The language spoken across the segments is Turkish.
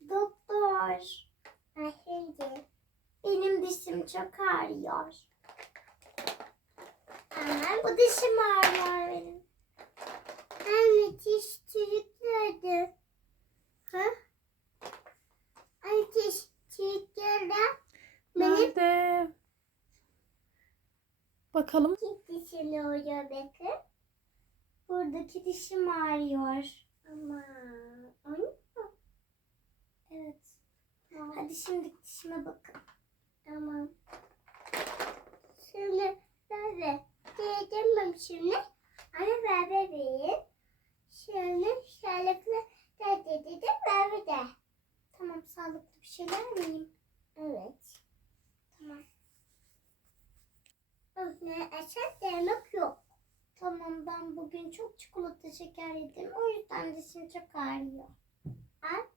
ağrıyor. Ay şimdi. Benim dişim çok ağrıyor. Ama bu dişim ağrıyor benim. Anne diş çürüklüydü. Ha? Anne diş çürüklüydü. Benim Nerede? Bakalım. dişim oluyor bakın. Buradaki dişim ağrıyor. Ama onu Evet. Hadi şimdi dişime bakın. Tamam. Şimdi de diyeceğim şimdi. Anne ver bebeğim. Şimdi sağlıklı da dedi de ver de. Tamam sağlıklı bir şeyler miyim? Evet. Tamam. Ne açar demek yok. Tamam ben bugün çok çikolata şeker yedim. O yüzden dişim çok ağrıyor. Al.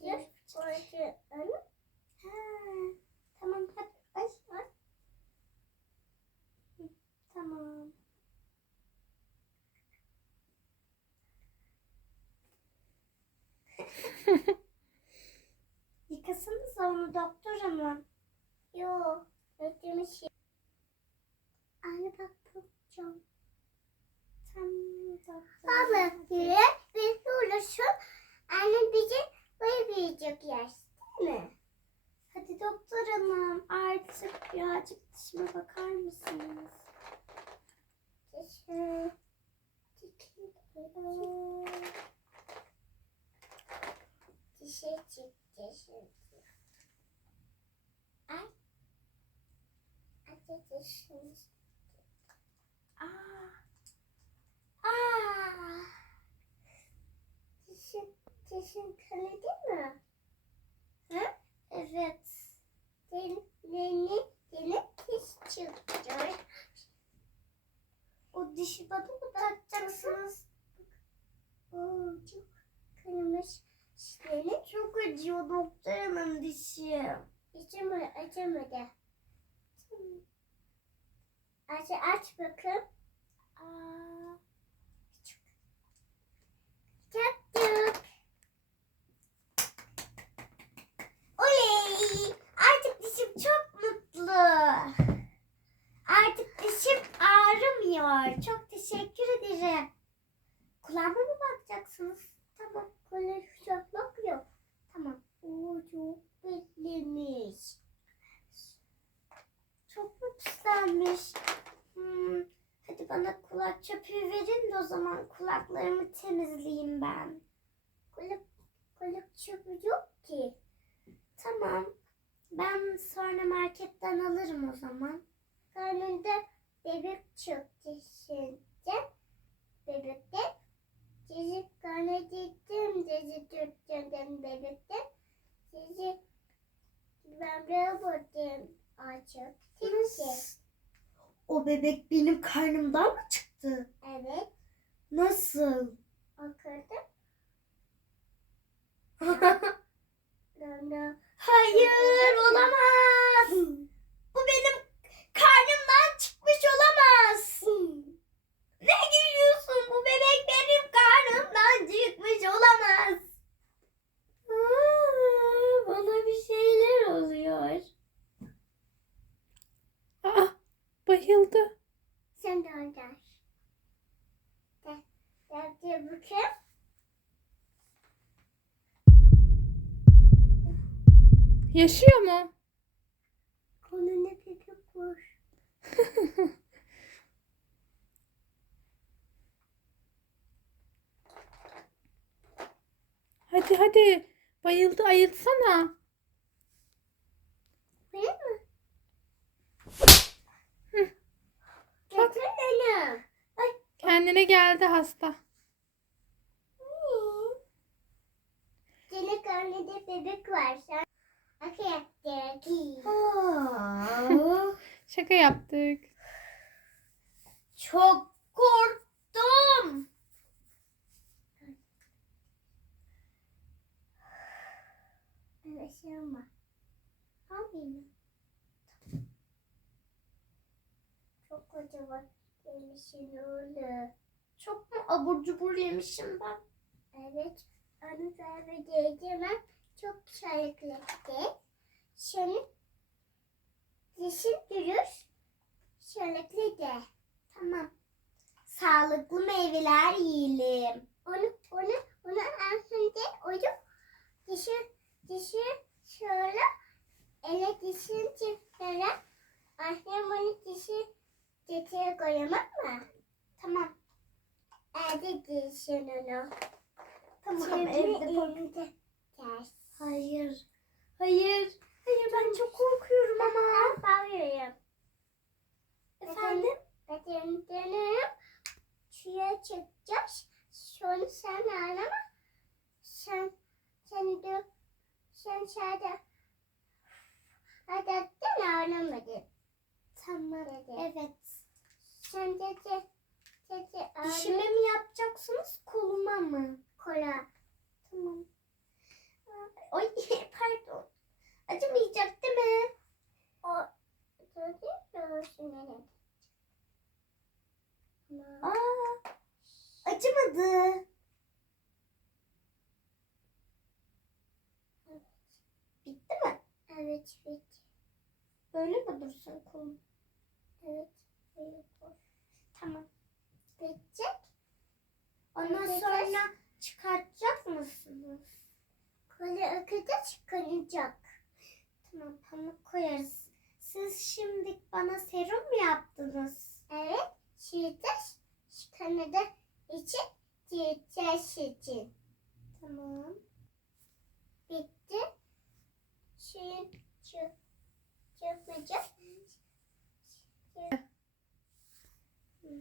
Dur. Orası onu. Ha, tamam hadi. Hı, Tamam. Yıkasanız onu doktor hanım. Yok. Ötümü şey. Anne bak cam. Tamam doktor. Baba diye bir uğraşın. Anne bizi uyuyacak yaş değil mi? Hadi doktor hanım artık birazcık dişime bakar mısınız? Dişi. Dişi çıktı şimdi. Ay. Hadi dişini. Aa, Aa. Dişin, dişin kanadı mı? Hı? evet. Dilini, dili diş çıktı. O dişi bana mı takacaksınız? Oo, çok kırmış dişlerini. Çok acıyor doktor hanım dişim. Acımadı, acımadı. Aç, aç bakın. Aa, Çaktık. oley! Artık dişim çok mutlu. Artık dişim ağrımıyor. Çok teşekkür ederim. Kulağıma mı bakacaksınız? Tamam. Konuşmak yok. Tamam. Oo, çok beklemiş. Çok mu pislenmiş? Hmm, hadi bana kulak çöpüğü verin de o zaman kulaklarımı temizleyeyim ben. Kulak, kulak çöpü yok ki. Tamam. Ben sonra marketten alırım o zaman. Karnında bebek çıktı şimdi. Bebekte. Sizi karnı gittim. Sizi tuttum bebekte. Sizi ben buldum. Açık. Tilki. O bebek benim karnımdan mı çıktı? Evet. Nasıl? De Hayır olamaz. Bu benim karnımdan çıkmış olamaz. Ne gülüyorsun? Bu bebek benim karnımdan çıkmış olamaz. Aa, Bana bir şeyler oluyor. Aa, bayıldı. sen de. De, de, de bakın. Yaşıyor mu? Kolunda bebek var. Hadi hadi. Bayıldı ayıltsana. Değil mi? Hı. Getir beni. Kendine geldi hasta. Senin karnında bebek var. Sen. Okey. Aa, Şaka yaptık. çok korktum. Şey. Al beni. Çok kocaman yemişsin oğlum. Çok mu abur cubur yemişim ben? Evet. Onu vermeyeceğim. çok sağlıklı. Şimdi dişin durur. Sağlıklı de. Tamam. Sağlıklı meyveler yiyelim. Onu, onu, onu ağzında onu dişi, dişi şöyle ele dişin çiftlere annem onu dişi dişe koyamam mı? Tamam. Onu. Tamam evde. Hayır. Hayır. Hayır ben çok korkuyorum ama. Ben bağırıyorum. Efendim? Ben dönüyorum. Şuraya çıkacağız. Sonra sen ağlama. Sen, sen de, sen sadece Adatten ağlamadın. Tamam. Dedi. Evet. Sen dedi, dedi Dişime mi yapacaksınız koluma mı? kola. Tamam. Ay pardon. Acımayacak değil mi? O Aa, acımadı. Bitti mi? evet, evet, Böyle mi dursun kolum? evet. böyle koy. Tamam. Bitecek. Ondan Peki. sonra çıkartacak mısınız? Kola akıda çıkaracak. Tamam pamuk koyarız. Siz şimdi bana serum yaptınız? Evet, şurada Kanada için, diyeceğiz için. Tamam. Bitti. Şeyin çık, çıkmayacak.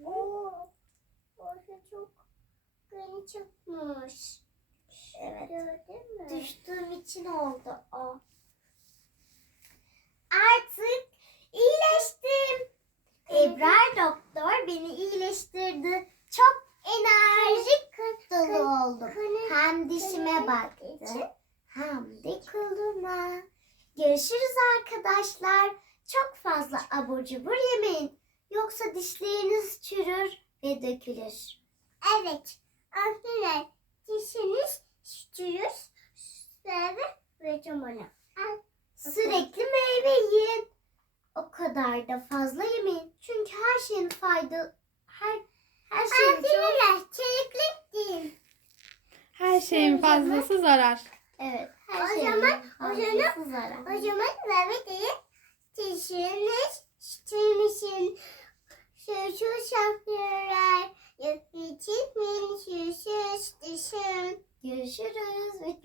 Oo, orada çok gün çıkmış. Evet. Gördün mü? Düştüğüm için oldu o. Artık iyileştim. Ebrar doktor beni iyileştirdi. Çok enerjik dolu oldum. Hem dişime baktı hem de koluma. Görüşürüz arkadaşlar. Çok fazla abur cubur yemeyin. Yoksa dişleriniz çürür ve dökülür. Evet, anneler dişiniz şişiriyoruz. Ve ve. Al. Sürekli meyve yiyin. O kadar da fazla yemeyin. Çünkü her şeyin fayda her her şeyin çok Anneler çeliklik değil. Her şeyin fazlası zarar. evet her O zaman- o fazlası zarar. O zaman bebe değil. Dişiniz şişirmişsin. Şuşu şapkıray, yok içip min şuşu dışım. Görüşürüz.